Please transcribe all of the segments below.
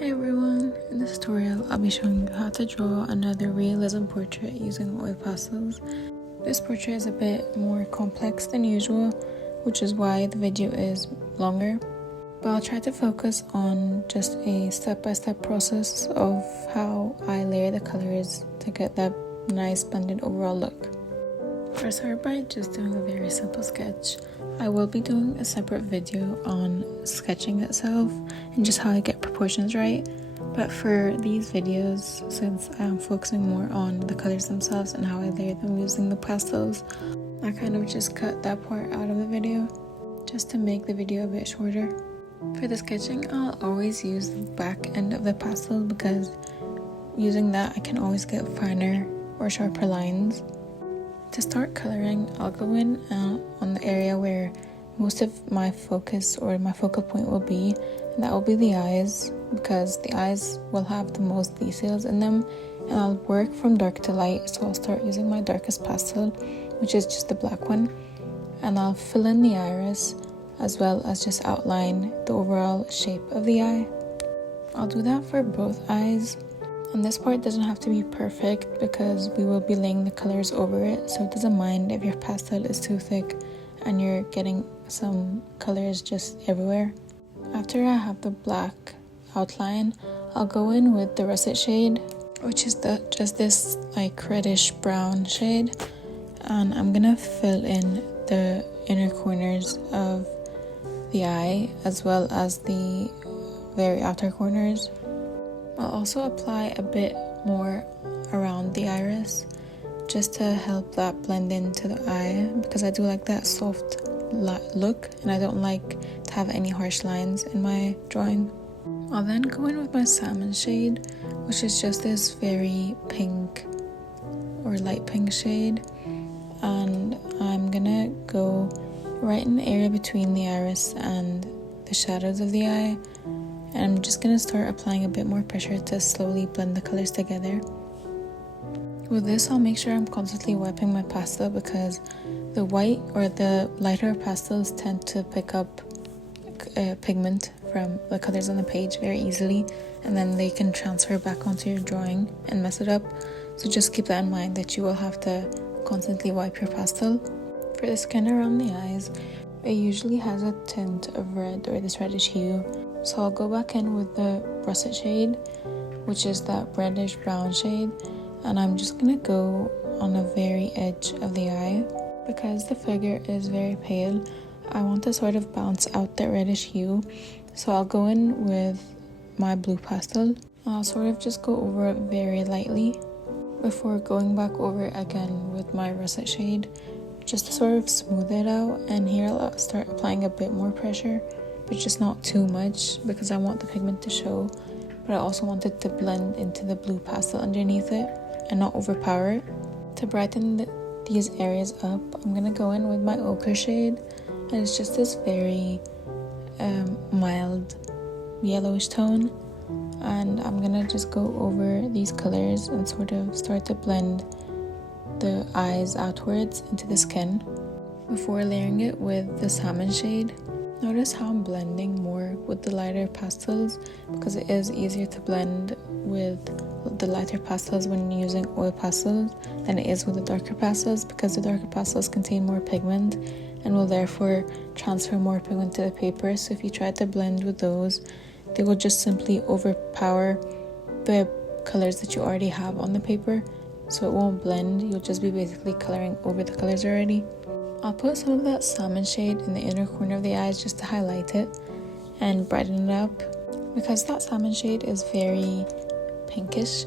Hey everyone, in this tutorial I'll be showing you how to draw another realism portrait using oil pastels. This portrait is a bit more complex than usual, which is why the video is longer, but I'll try to focus on just a step-by-step process of how I layer the colors to get that nice blended overall look. I'll start by just doing a very simple sketch. I will be doing a separate video on sketching itself and just how I get proportions right, but for these videos, since I'm focusing more on the colors themselves and how I layer them using the pastels, I kind of just cut that part out of the video just to make the video a bit shorter. For the sketching, I'll always use the back end of the pastel because using that I can always get finer or sharper lines. To start coloring, I'll go in on the area where most of my focus or my focal point will be, and that will be the eyes, because the eyes will have the most details in them, and I'll work from dark to light. So I'll start using my darkest pastel, which is just the black one, and I'll fill in the iris as well as just outline the overall shape of the eye. I'll do that for both eyes. And this part doesn't have to be perfect because we will be laying the colors over it, so it doesn't mind if your pastel is too thick and you're getting some colors just everywhere. After I have the black outline, I'll go in with the russet shade, which is just this like reddish brown shade, and I'm gonna fill in the inner corners of the eye as well as the very outer corners. I'll also apply a bit more around the iris just to help that blend into the eye, because I do like that soft look and I don't like to have any harsh lines in my drawing. I'll then go in with my salmon shade, which is just this very pink or light pink shade, and I'm gonna go right in the area between the iris and the shadows of the eye. And I'm just going to start applying a bit more pressure to slowly blend the colors together. With this, I'll make sure I'm constantly wiping my pastel because the white or the lighter pastels tend to pick up pigment from the colors on the page very easily, and then they can transfer back onto your drawing and mess it up. So just keep that in mind, that you will have to constantly wipe your pastel. For the skin around the eyes, it usually has a tint of red or this reddish hue. So I'll go back in with the russet shade, which is that reddish brown shade, and I'm just gonna go on the very edge of the eye. Because the figure is very pale, I want to sort of balance out that reddish hue, so I'll go in with my blue pastel. I'll sort of just go over it very lightly before going back over it again with my russet shade, just to sort of smooth it out. And here I'll start applying a bit more pressure, but just not too much because I want the pigment to show, but I also want it to blend into the blue pastel underneath it and not overpower it. To brighten these areas up, I'm gonna go in with my ochre shade, and it's just this very mild yellowish tone, and I'm gonna just go over these colors and sort of start to blend the eyes outwards into the skin before layering it with the salmon shade. Notice how I'm blending more with the lighter pastels because it is easier to blend with the lighter pastels when using oil pastels than it is with the darker pastels, because the darker pastels contain more pigment and will therefore transfer more pigment to the paper. So if you try to blend with those, they will just simply overpower the colors that you already have on the paper, so it won't blend. You'll just be basically coloring over the colors already. I'll put some of that salmon shade in the inner corner of the eyes just to highlight it and brighten it up. Because that salmon shade is very pinkish,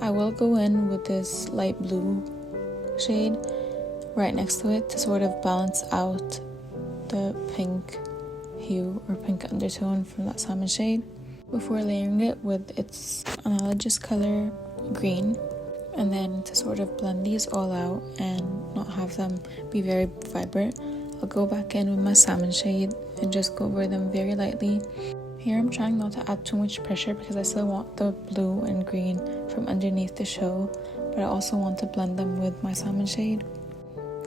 I will go in with this light blue shade right next to it to sort of balance out the pink hue or pink undertone from that salmon shade before layering it with its analogous color green. And then to sort of blend these all out and not have them be very vibrant, I'll go back in with my salmon shade and just go over them very lightly. Here I'm trying not to add too much pressure because I still want the blue and green from underneath to show, but I also want to blend them with my salmon shade.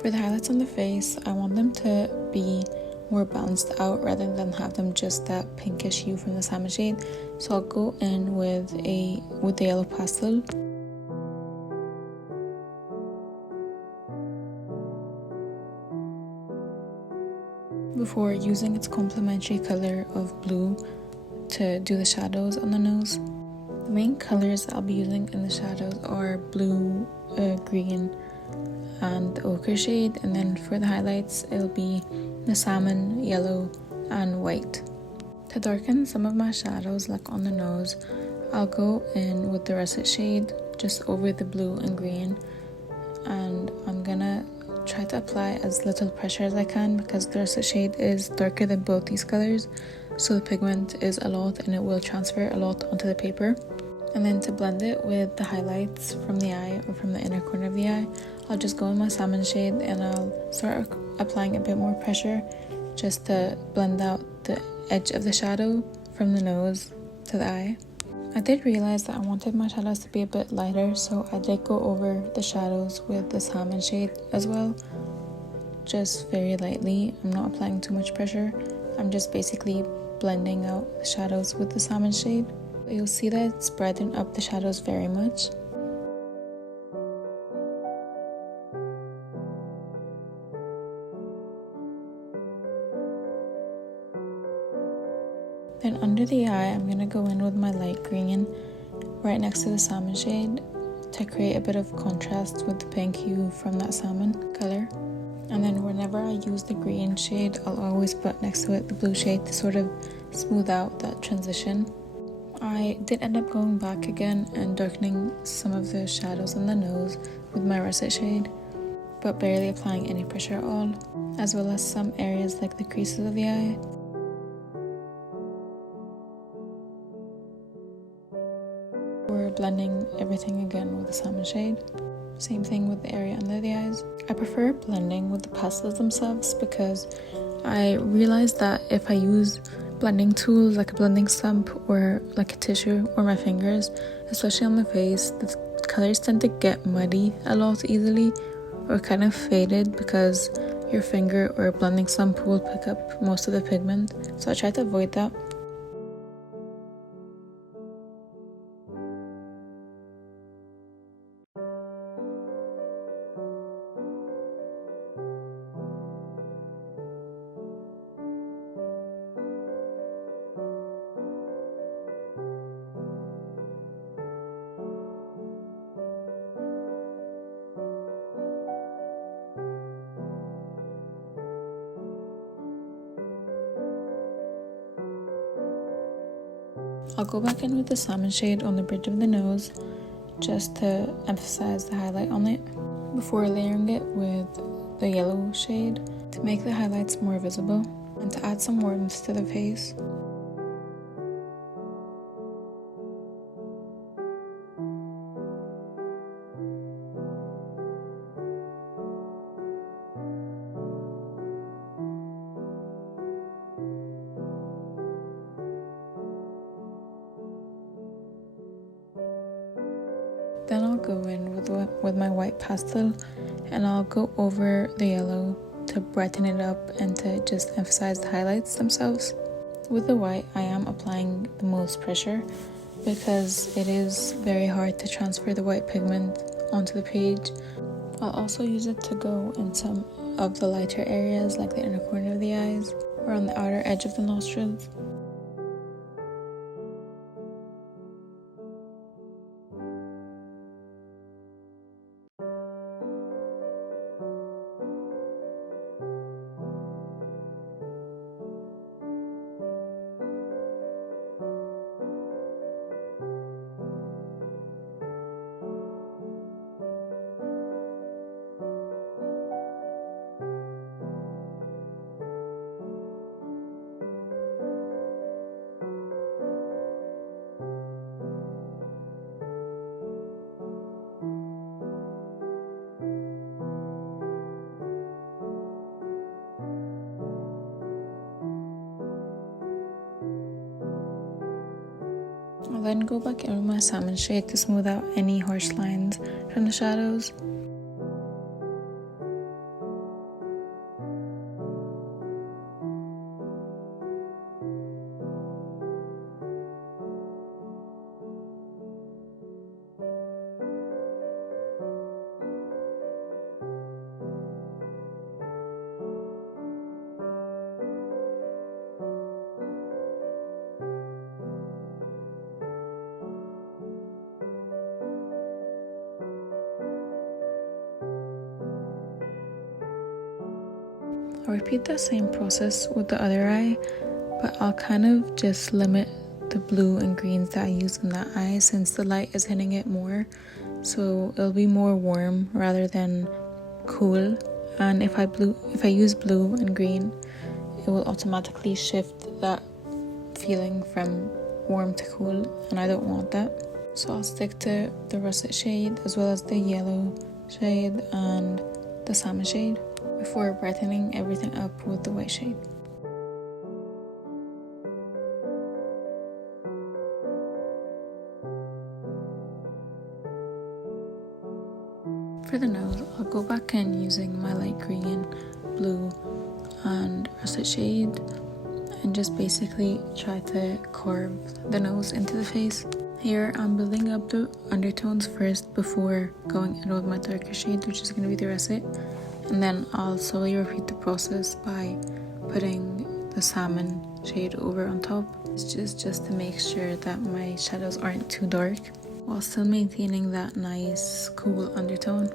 For the highlights on the face, I want them to be more balanced out rather than have them just that pinkish hue from the salmon shade. So I'll go in with the yellow pastel. Before using its complementary color of blue to do the shadows on the nose. The main colors I'll be using in the shadows are blue, green, and the ochre shade, and then for the highlights it'll be the salmon, yellow, and white. To darken some of my shadows, like on the nose, I'll go in with the russet shade just over the blue and green, and I'm gonna try to apply as little pressure as I can because the russet shade is darker than both these colors, so the pigment is a lot and it will transfer a lot onto the paper. And then to blend it with the highlights from the eye or from the inner corner of the eye, I'll just go in my salmon shade and I'll start applying a bit more pressure just to blend out the edge of the shadow from the nose to the eye. I did realize that I wanted my shadows to be a bit lighter, so I did go over the shadows with the salmon shade as well, just very lightly. I'm not applying too much pressure. I'm just basically blending out the shadows with the salmon shade. You'll see that it's brightened up the shadows very much. Then under the eye, I'm going to go in with my light green right next to the salmon shade to create a bit of contrast with the pink hue from that salmon color. And then whenever I use the green shade, I'll always put next to it the blue shade to sort of smooth out that transition. I did end up going back again and darkening some of the shadows on the nose with my russet shade, but barely applying any pressure at all, as well as some areas like the creases of the eye. We're blending everything again with the salmon shade. Same thing with the area under the eyes. I prefer blending with the pastels themselves because I realized that if I use blending tools like a blending stump or like a tissue or my fingers, especially on the face, the colors tend to get muddy a lot easily or kind of faded because your finger or a blending stump will pick up most of the pigment. So I try to avoid that. I'll go back in with the salmon shade on the bridge of the nose just to emphasize the highlight on it before layering it with the yellow shade to make the highlights more visible and to add some warmth to the face. Then I'll go in with my white pastel and I'll go over the yellow to brighten it up and to just emphasize the highlights themselves. With the white, I am applying the most pressure because it is very hard to transfer the white pigment onto the page. I'll also use it to go in some of the lighter areas like the inner corner of the eyes or on the outer edge of the nostrils. I'll then go back in with my salmon shade to smooth out any harsh lines from the shadows. I'll repeat the same process with the other eye, but I'll kind of just limit the blue and greens that I use in that eye since the light is hitting it more. So it'll be more warm rather than cool. And if I use blue and green, it will automatically shift that feeling from warm to cool, and I don't want that. So I'll stick to the russet shade as well as the yellow shade and the salmon shade before brightening everything up with the white shade. For the nose, I'll go back in using my light green, blue and russet shade and just basically try to carve the nose into the face. Here I'm building up the undertones first before going in with my darker shade, which is going to be the russet, and then I'll slowly repeat the process by putting the salmon shade over on top. It's just to make sure that my shadows aren't too dark while still maintaining that nice cool undertone.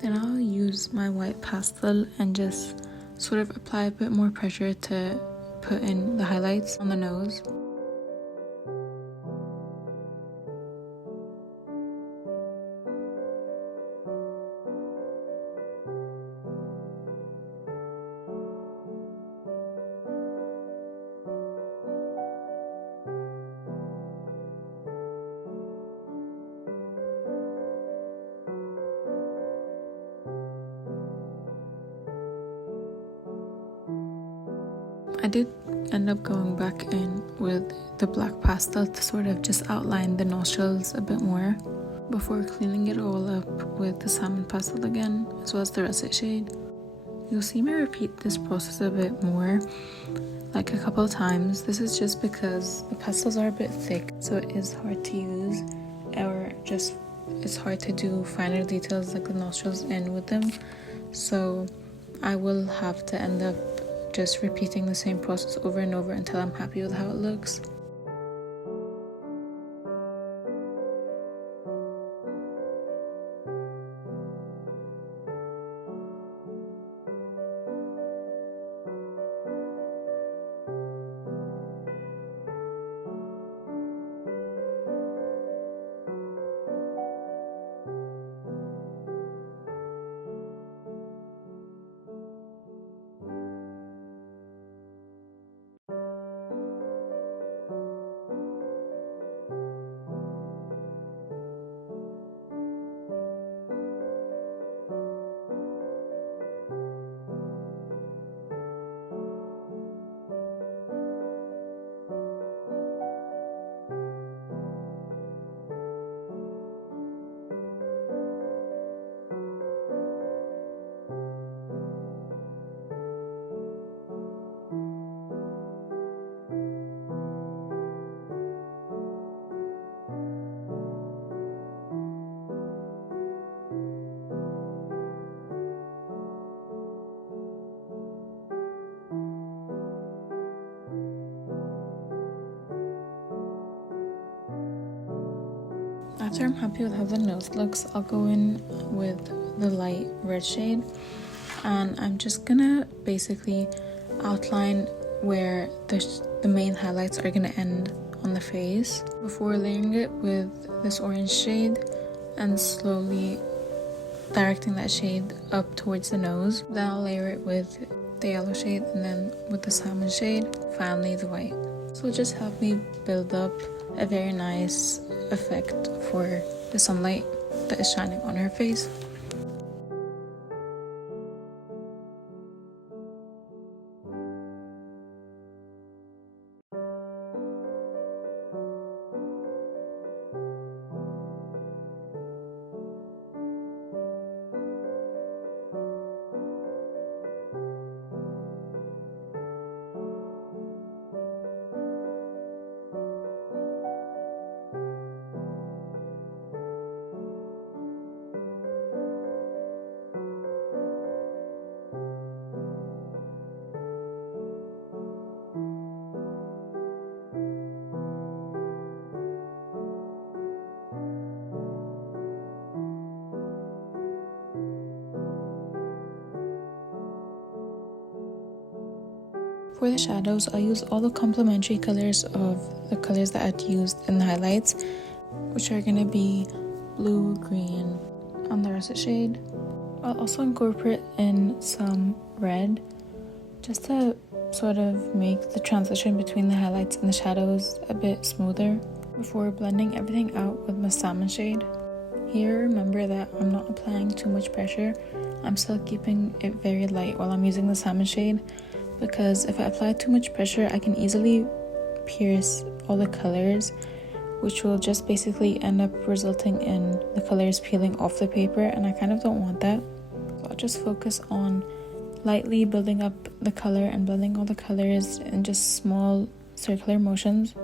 Then I'll use my white pastel and just sort of apply a bit more pressure to put in the highlights on the nose. I did end up going back in with the black pastel to sort of just outline the nostrils a bit more before cleaning it all up with the salmon pastel again, as well as the russet shade. You'll see me repeat this process a bit more, like a couple of times. This is just because the pastels are a bit thick, so it is hard to use, or just it's hard to do finer details like the nostrils in with them. So I will have to end up just repeating the same process over and over until I'm happy with how it looks. After I'm happy with how the nose looks, I'll go in with the light red shade, and I'm just gonna basically outline where the main highlights are gonna end on the face before layering it with this orange shade and slowly directing that shade up towards the nose. Then I'll layer it with the yellow shade and then with the salmon shade, finally the white. So it'll just help me build up a very nice effect for the sunlight that is shining on her face. For the shadows, I'll use all the complementary colors of the colors that I'd used in the highlights, which are going to be blue, green on the russet shade. I'll also incorporate in some red just to sort of make the transition between the highlights and the shadows a bit smoother before blending everything out with my salmon shade. Here, remember that I'm not applying too much pressure. I'm still keeping it very light while I'm using the salmon shade, because if I apply too much pressure, I can easily pierce all the colors, which will just basically end up resulting in the colors peeling off the paper, and I kind of don't want that. So I'll just focus on lightly building up the color and blending all the colors in just small circular motions.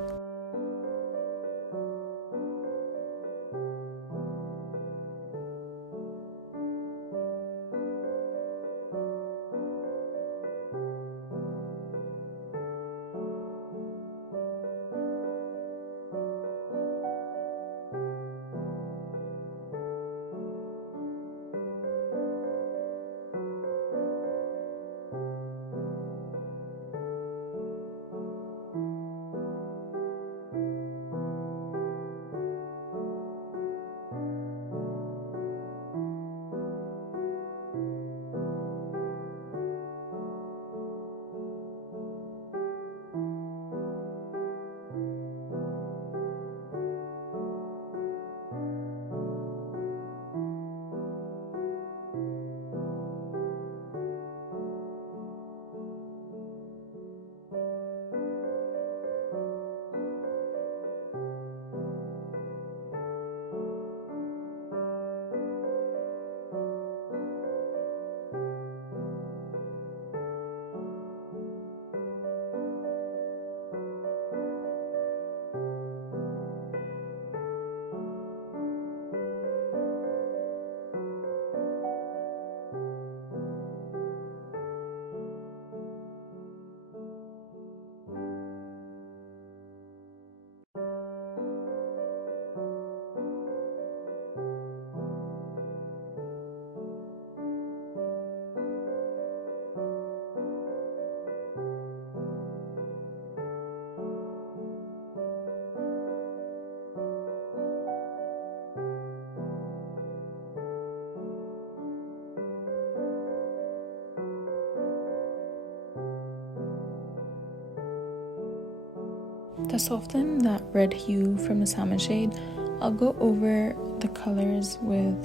To soften that red hue from the salmon shade, I'll go over the colors with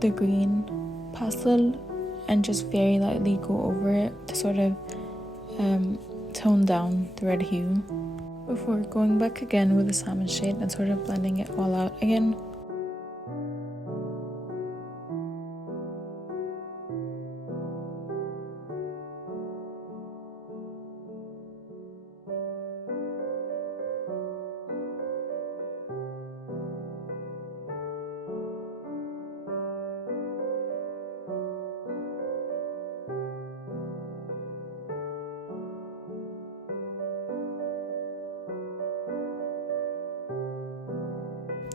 the green pastel and just very lightly go over it to sort of tone down the red hue before going back again with the salmon shade and sort of blending it all out again.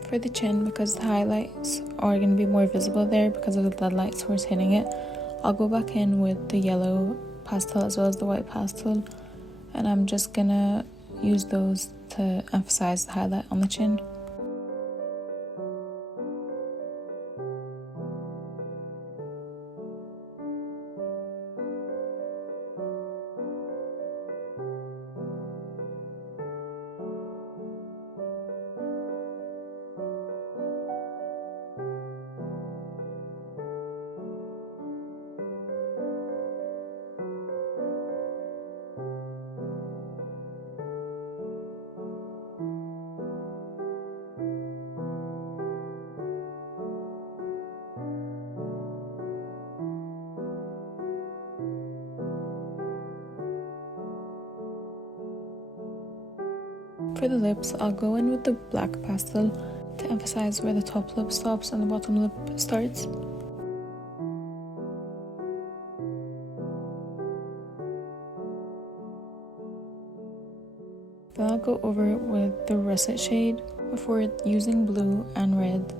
For the chin, because the highlights are going to be more visible there because of the light source hitting it, I'll go back in with the yellow pastel as well as the white pastel, and I'm just gonna use those to emphasize the highlight on the chin. For the lips, I'll go in with the black pastel to emphasize where the top lip stops and the bottom lip starts. Then I'll go over it with the russet shade before using blue and red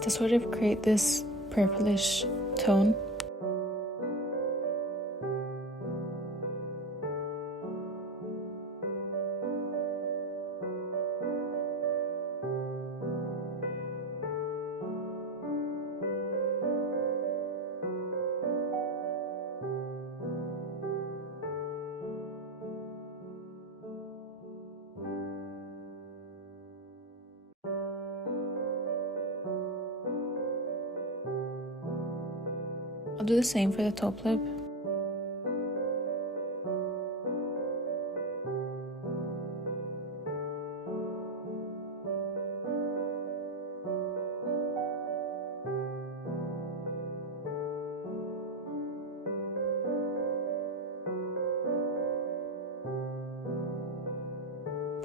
to sort of create this purplish tone. I'll do the same for the top lip.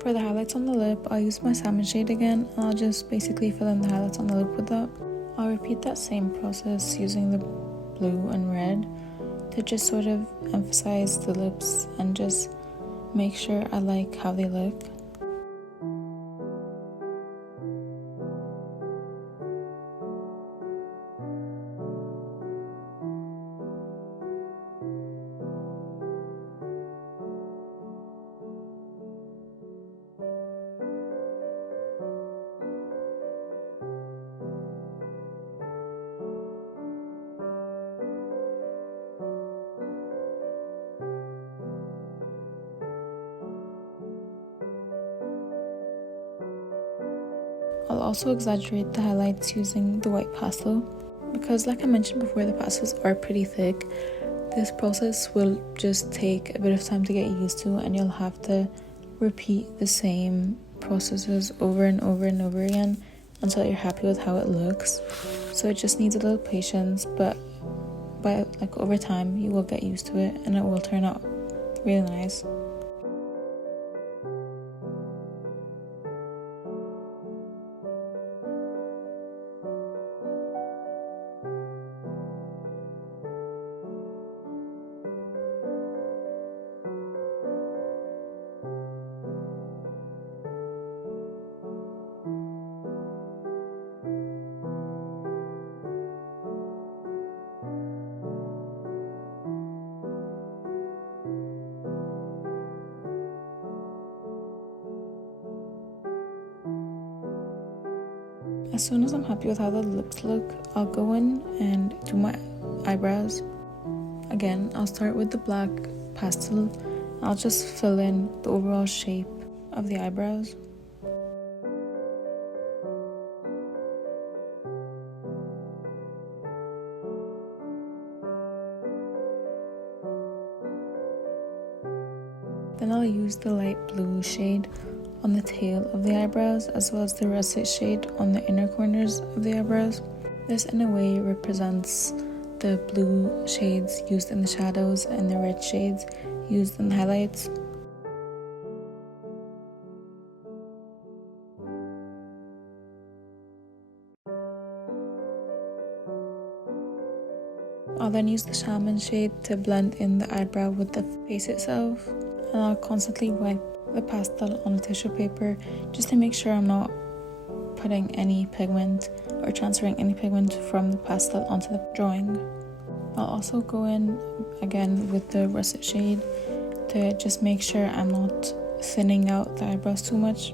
For the highlights on the lip, I'll use my salmon shade again, and I'll just basically fill in the highlights on the lip with that. I'll repeat that same process using the blue and red to just sort of emphasize the lips and just make sure I like how they look. I'll also exaggerate the highlights using the white pastel because, like I mentioned before, the pastels are pretty thick. This process will just take a bit of time to get used to, and you'll have to repeat the same processes over and over and over again until you're happy with how it looks. So it just needs a little patience, but over time you will get used to it and it will turn out really nice. As soon as I'm happy with how the lips look, I'll go in and do my eyebrows. Again, I'll start with the black pastel. I'll just fill in the overall shape of the eyebrows. Then I'll use the light blue shade on the tail of the eyebrows as well as the russet shade on the inner corners of the eyebrows. This in a way represents the blue shades used in the shadows and the red shades used in the highlights. I'll then use the salmon shade to blend in the eyebrow with the face itself, and I'll constantly wipe the pastel on a tissue paper just to make sure I'm not putting any pigment or transferring any pigment from the pastel onto the drawing. I'll also go in again with the russet shade to just make sure I'm not thinning out the eyebrows too much.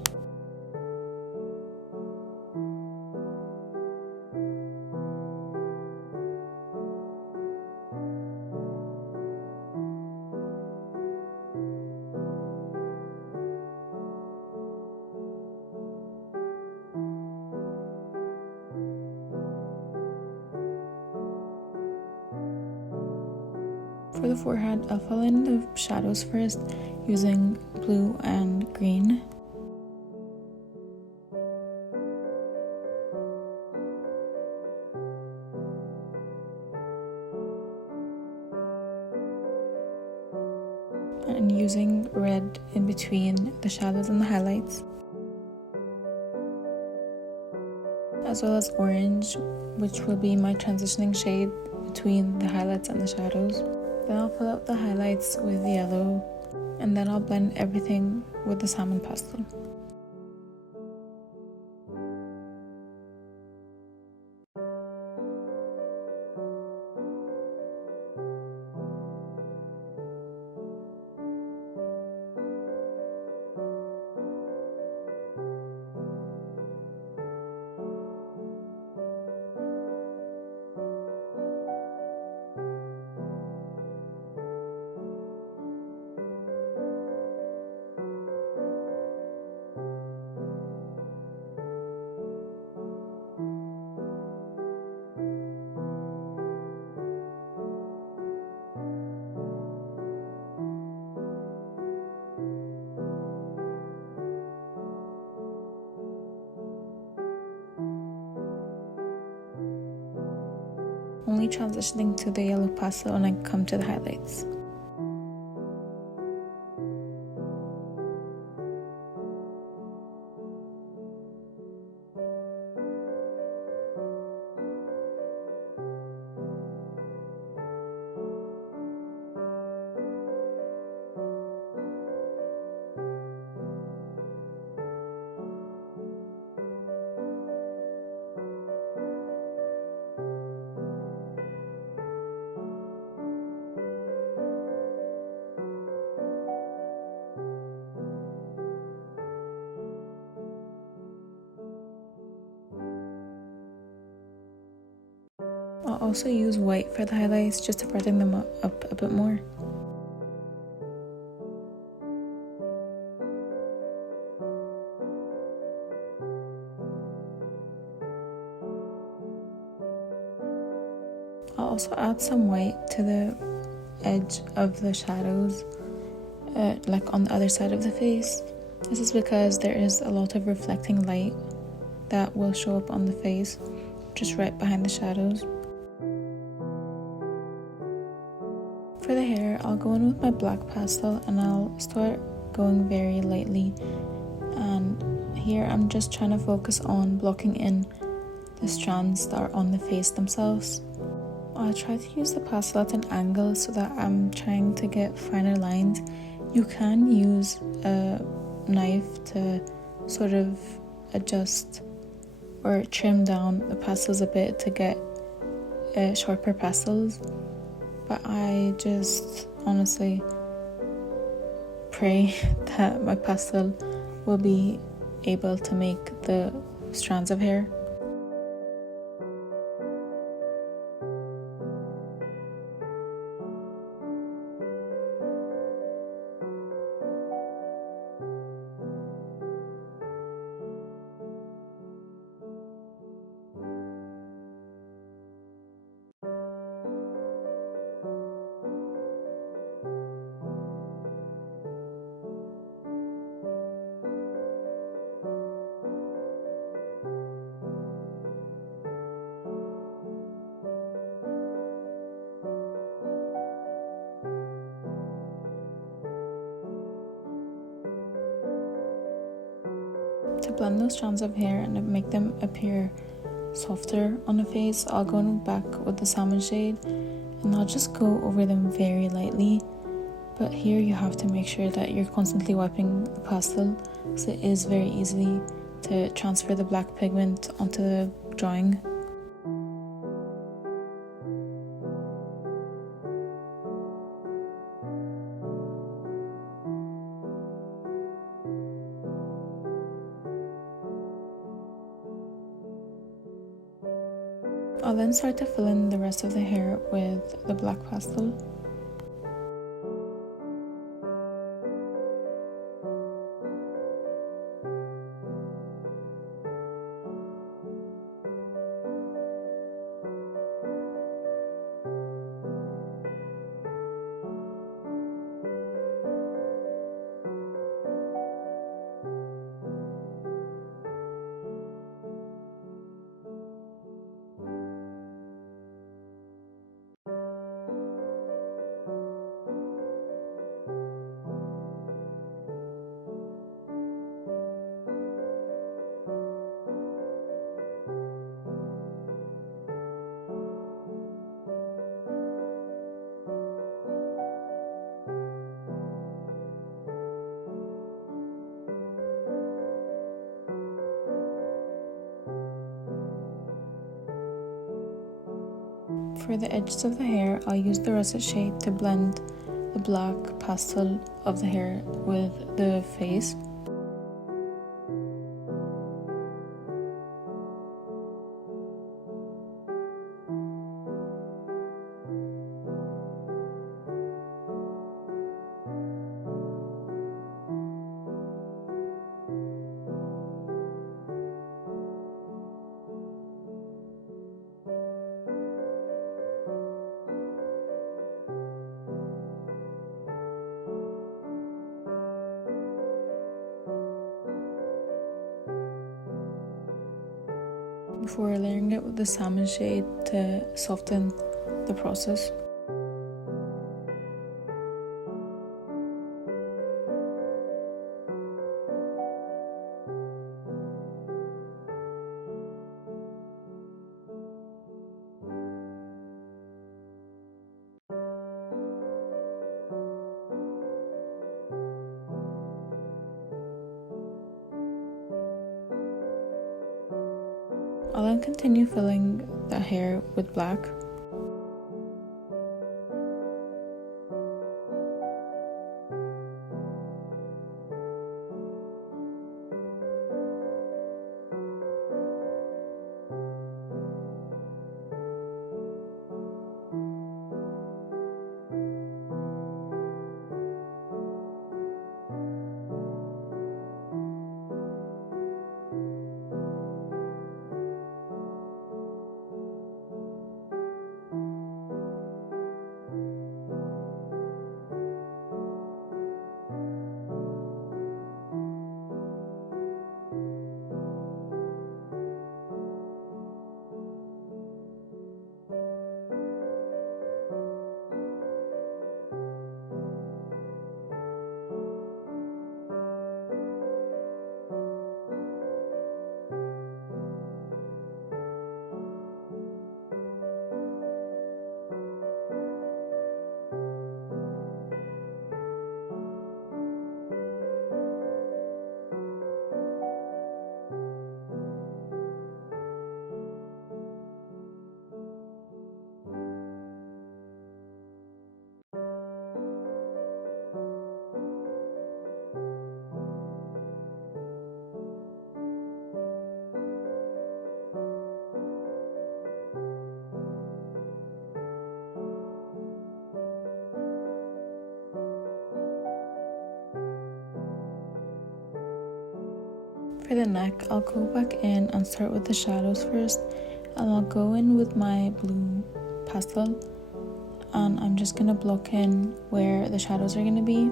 For the forehead, I'll fill in the shadows first using blue and green. And using red in between the shadows and the highlights. As well as orange, which will be my transitioning shade between the highlights and the shadows. Then I'll fill out the highlights with yellow, and then I'll blend everything with the salmon pastel. only transitioning to the yellow pastel when I come to the highlights. I'll also use white for the highlights just to brighten them up a bit more. I'll also add some white to the edge of the shadows, like on the other side of the face. This is because there is a lot of reflecting light that will show up on the face, just right behind the shadows. For the hair, I'll go in with my black pastel and I'll start going very lightly. And here I'm just trying to focus on blocking in the strands that are on the face themselves. I'll try to use the pastel at an angle so that I'm trying to get finer lines. You can use a knife to sort of adjust or trim down the pastels a bit to get sharper pastels. But I just honestly pray that my pastel will be able to make the strands of hair. To blend those strands of hair and make them appear softer on the face, I'll go back with the salmon shade and I'll just go over them very lightly. But here you have to make sure that you're constantly wiping the pastel because it is very easy to transfer the black pigment onto the drawing. I'll then start to fill in the rest of the hair with the black pastel. For the edges of the hair, I'll use the russet shade to blend the black pastel of the hair with the face. before layering it with the salmon shade to soften the process. I'll then continue filling the hair with black. For the neck, I'll go back in and start with the shadows first, and I'll go in with my blue pastel, and I'm just going to block in where the shadows are going to be.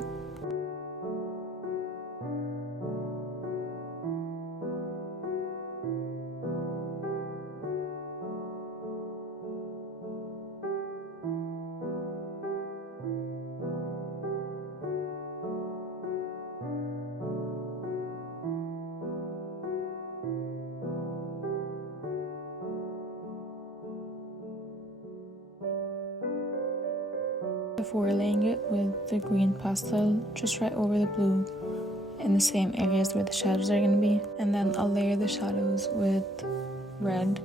Before laying it with the green pastel, just right over the blue in the same areas where the shadows are going to be, and then I'll layer the shadows with red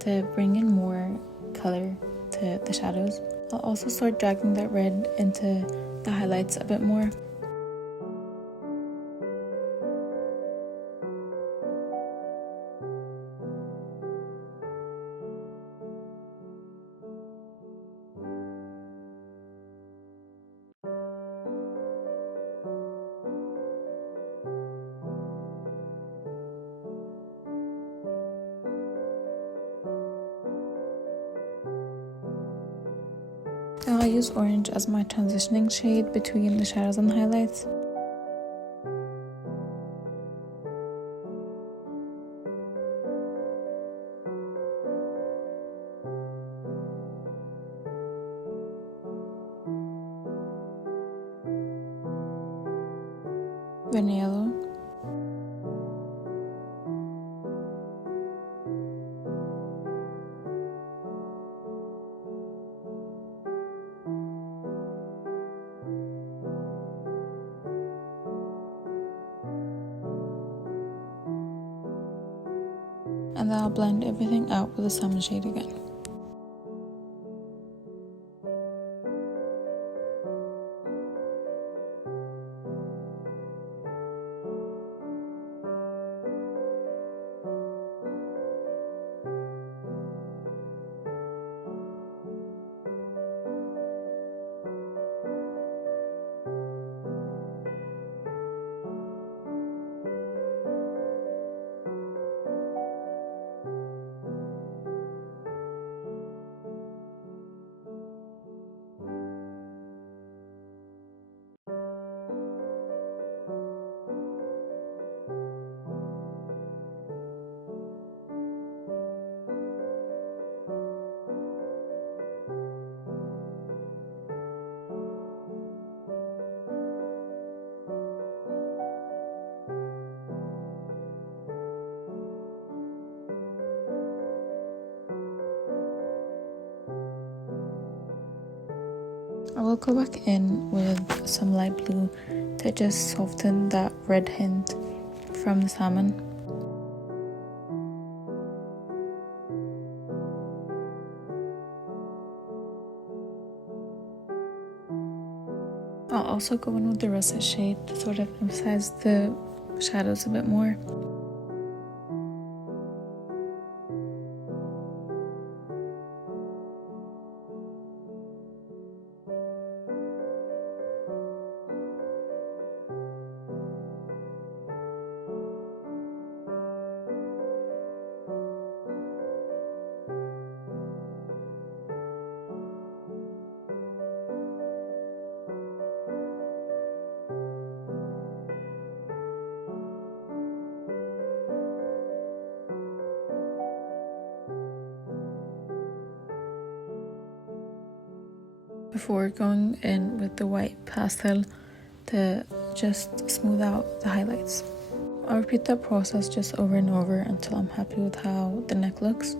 to bring in more color to the shadows. I'll also start dragging that red into the highlights a bit more. Now I'll use orange as my transitioning shade between the shadows and the highlights. Vanilla. And then I'll blend everything out with a salmon shade again. I will go back in with some light blue to just soften that red hint from the salmon. I'll also go in with the russet shade to sort of emphasize the shadows a bit more. Before going in with the white pastel to just smooth out the highlights. I'll repeat that process just over and over until I'm happy with how the neck looks.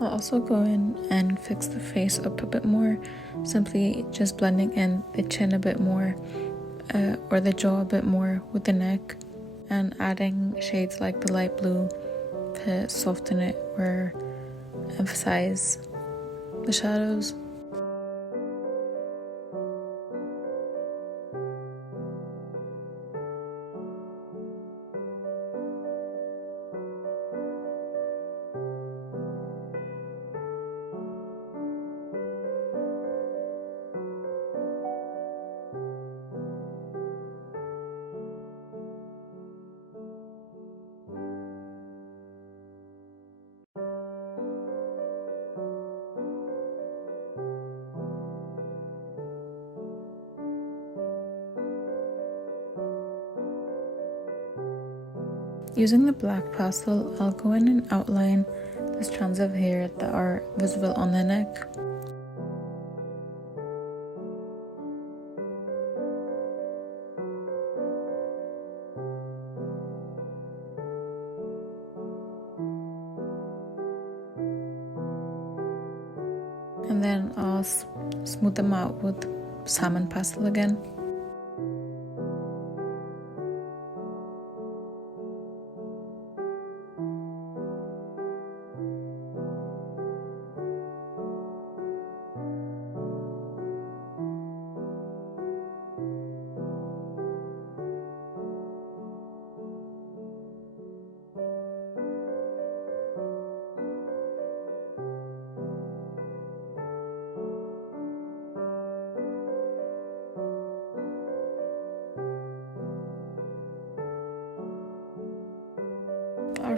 I'll also go in and fix the face up a bit more, simply just blending in the chin a bit more, or the jaw a bit more with the neck, and adding shades like the light blue to soften it or emphasize the shadows. Using the black pastel, I'll go in and outline the strands of hair that are visible on the neck. And then I'll smooth them out with salmon pastel again.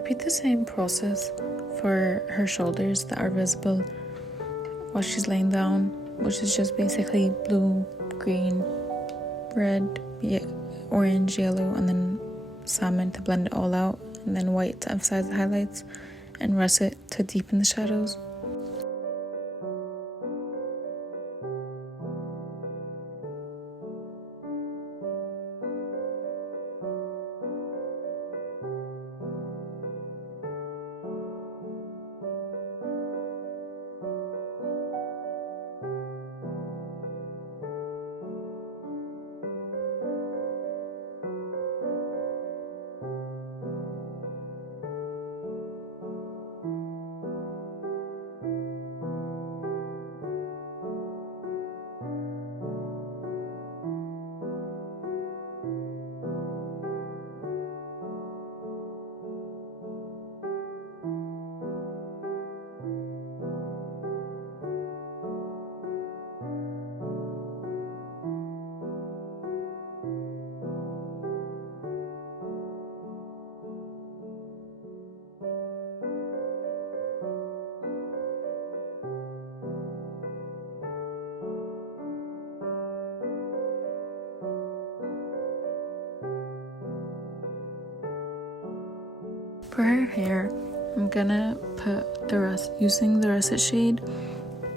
repeat the same process for her shoulders that are visible while she's laying down, which is just basically blue, green, red, orange, yellow, and then salmon to blend it all out, and then white to emphasize the highlights, and russet to deepen the shadows. For her hair, I'm gonna put using the russet shade,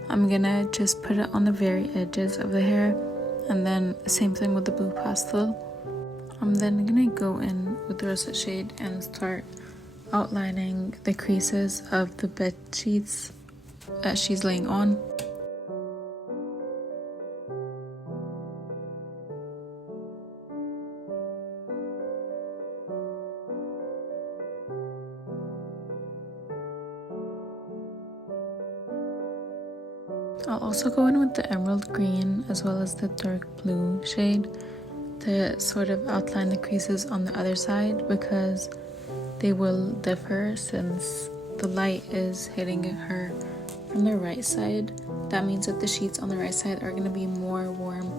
I'm gonna just put it on the very edges of the hair, and then same thing with the blue pastel. I'm then gonna go in with the russet shade and start outlining the creases of the bed sheets that she's laying on. I'll also go in with the emerald green as well as the dark blue shade to sort of outline the creases on the other side, because they will differ since the light is hitting her from the right side. That means that the sheets on the right side are going to be more warm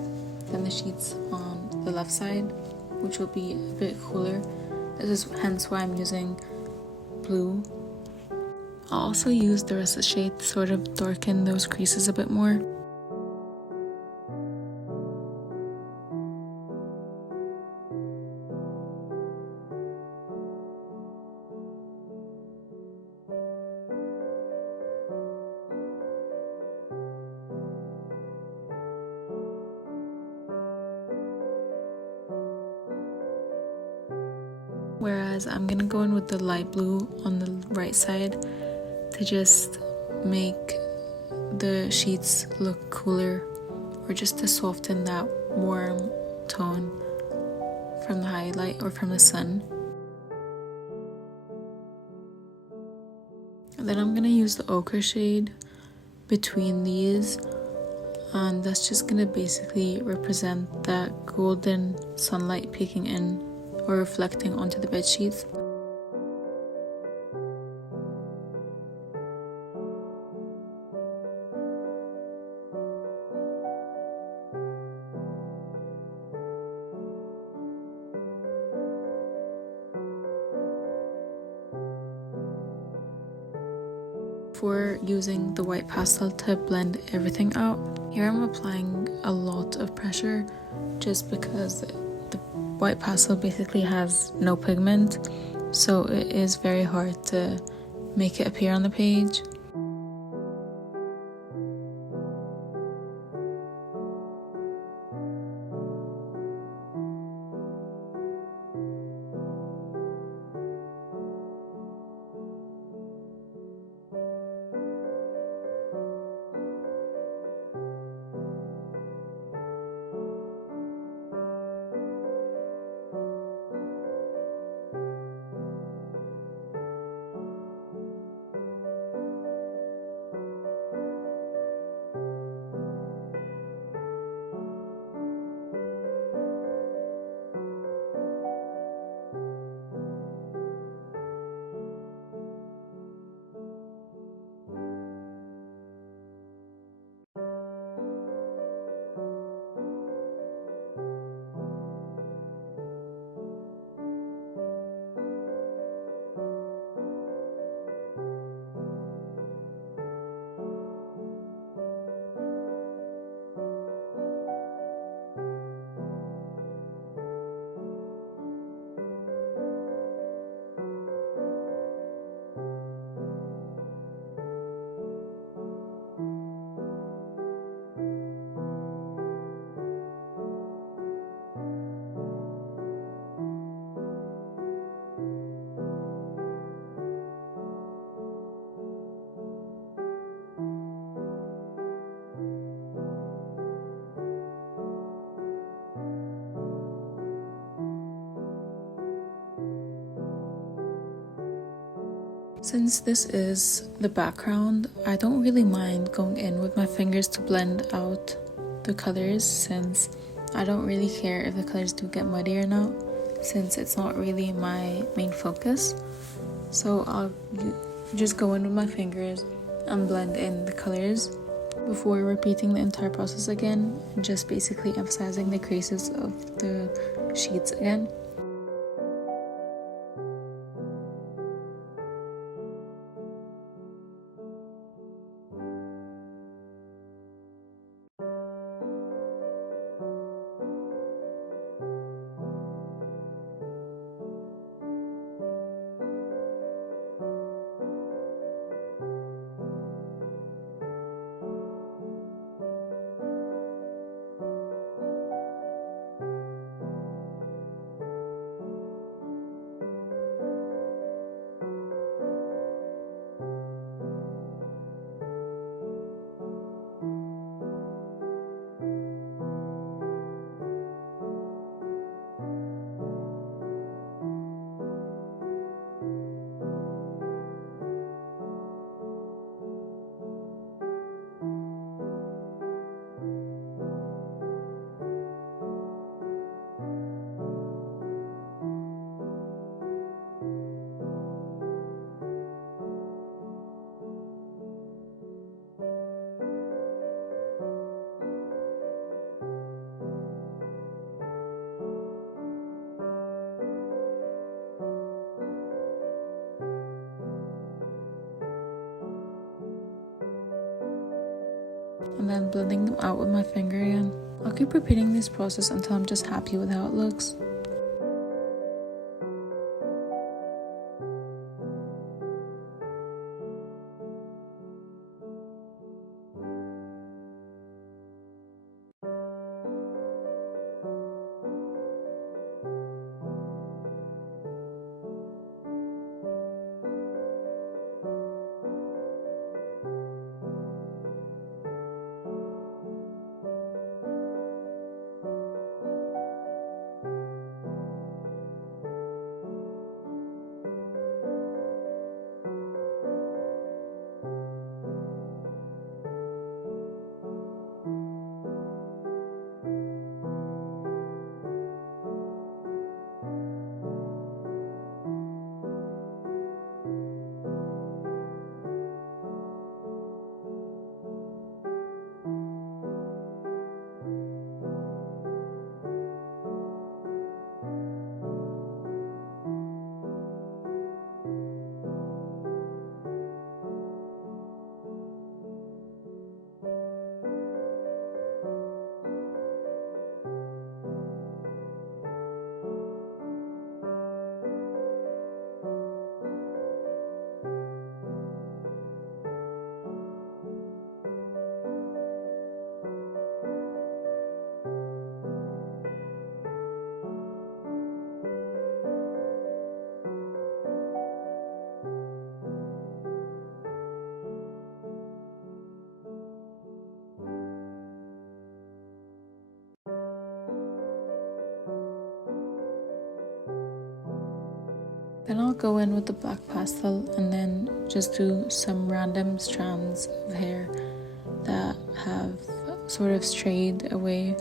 than the sheets on the left side, which will be a bit cooler. This is hence why I'm using blue. I'll also use the russet shade to sort of darken those creases a bit more. Whereas I'm gonna go in with the light blue on the right side to just make the sheets look cooler, or just to soften that warm tone from the highlight or from the sun. And then I'm gonna use the ochre shade between these, and that's just gonna basically represent that golden sunlight peeking in or reflecting onto the bed sheets. For using the white pastel to blend everything out, here I'm applying a lot of pressure just because the white pastel basically has no pigment, so it is very hard to make it appear on the page. Since this is the background, I don't really mind going in with my fingers to blend out the colors, since I don't really care if the colors do get muddy or not, since it's not really my main focus. So I'll just go in with my fingers and blend in the colors before repeating the entire process again, just basically emphasizing the creases of the sheets again. And then blending them out with my finger again. I'll keep repeating this process until I'm just happy with how it looks. Then I'll go in with the black pastel and then just do some random strands of hair that have sort of strayed away.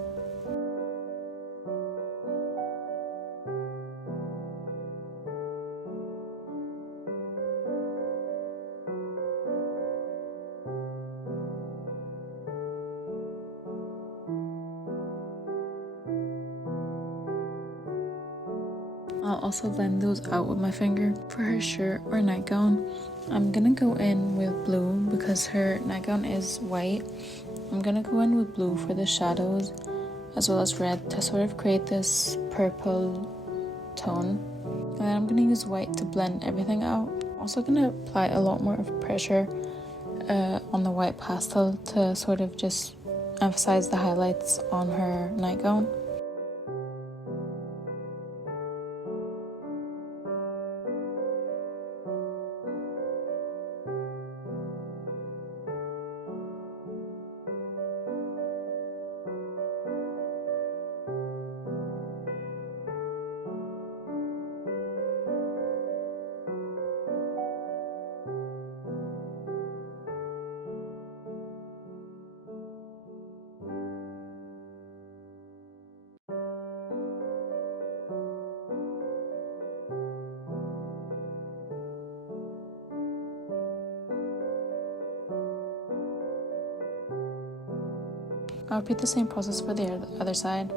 I'll also blend those out with my finger. For her shirt or nightgown, I'm gonna go in with blue because her nightgown is white. I'm gonna go in with blue for the shadows as well as red to sort of create this purple tone. And then I'm gonna use white to blend everything out. Also gonna apply a lot more of pressure on the white pastel to sort of just emphasize the highlights on her nightgown. I'll repeat the same process for the other side.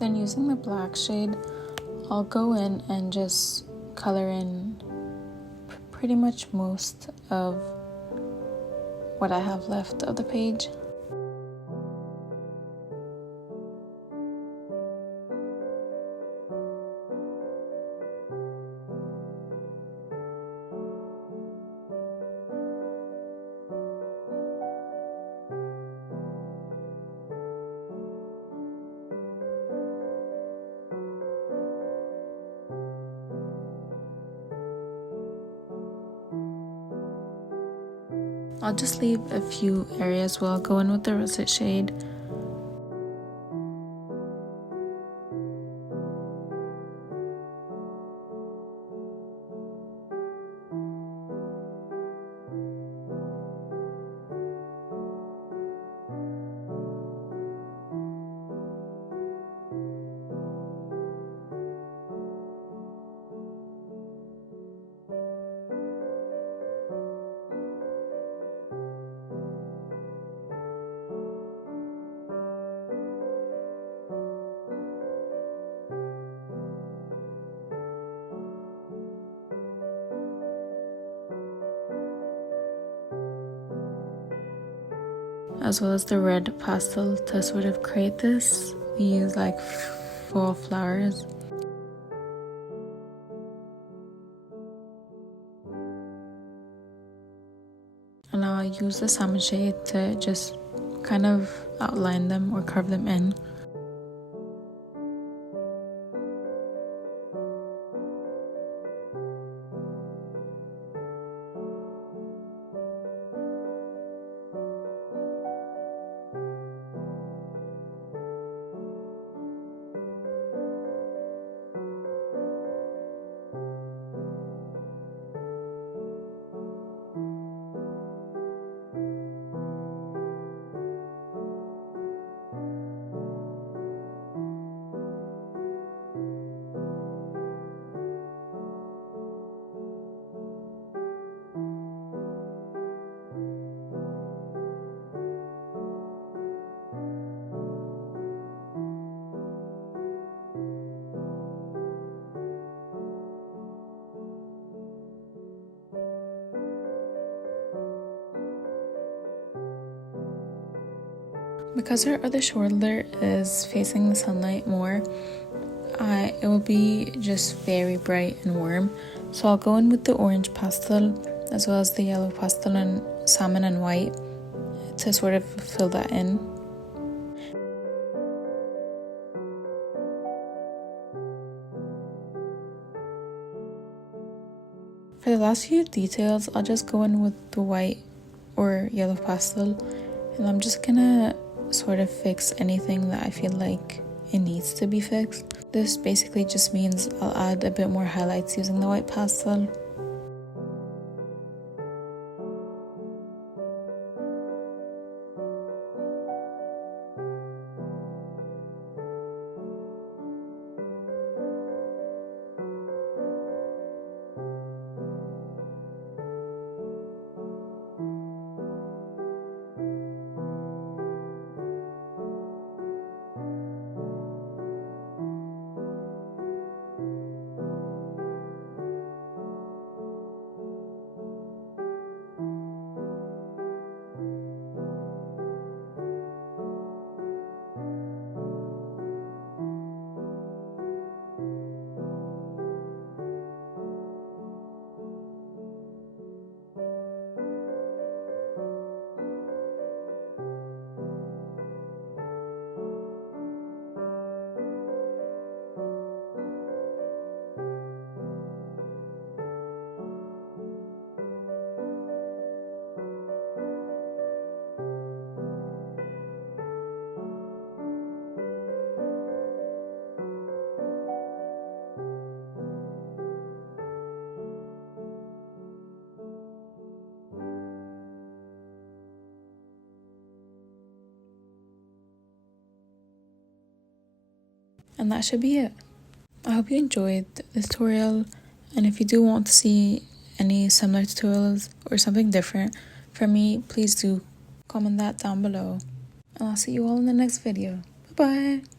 Then using the black shade, I'll go in and just color in pretty much most of what I have left of the page. I'll just leave a few areas where I'll go in with the russet shade. As well as the red pastel to sort of create this. We use like fall flowers. And now I use the salmon shade to just kind of outline them or carve them in. Because her other shoulder is facing the sunlight more, it will be just very bright and warm. So I'll go in with the orange pastel as well as the yellow pastel and salmon and white to sort of fill that in. For the last few details, I'll just go in with the white or yellow pastel, and I'm just gonna sort of fix anything that I feel like it needs to be fixed. This basically just means I'll add a bit more highlights using the white pastel. And that should be it. I hope you enjoyed this tutorial, and if you do want to see any similar tutorials or something different from me, please do comment that down below. And I'll see you all in the next video. Bye bye.